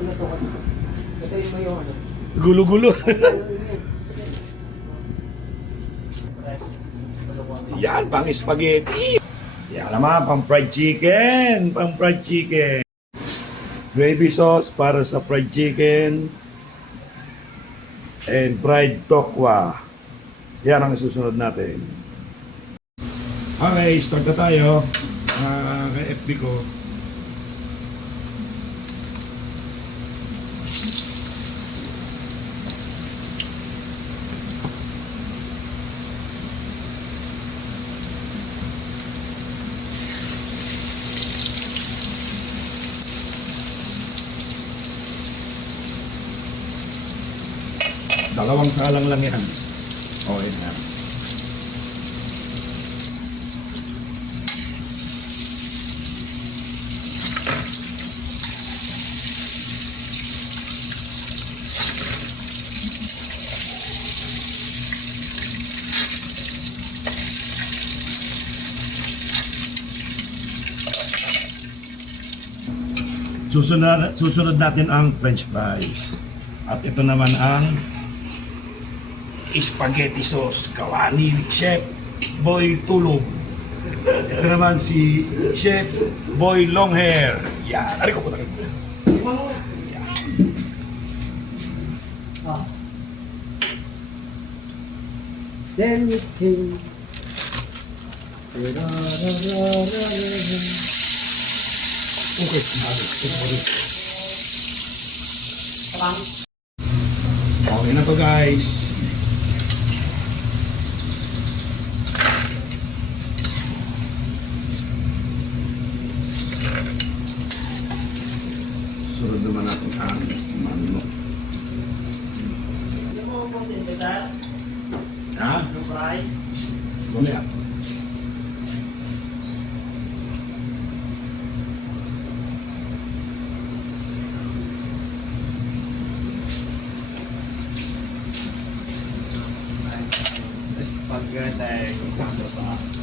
pag natukan. Ito yung may ano. Gulo-gulo. Yan, pang spaghetti. Yan naman, pang fried chicken. Pang fried chicken. Gravy sauce para sa fried chicken. And fried tokwa. Yan ang susunod natin. Okay, start na tayo. Kay FB ko. Dalawang salang lang yan. Okay na. Susunod natin ang French fries. At ito naman ang spaghetti sauce gawa ni Chef Boy Tulog. Ito naman si Chef Boy Longhair. Yan. Ari ko po tayo. Then we came. Okay. Okay na to guys. Sunod naman natin ang manok. Ha? Mamaya. Spaghetti.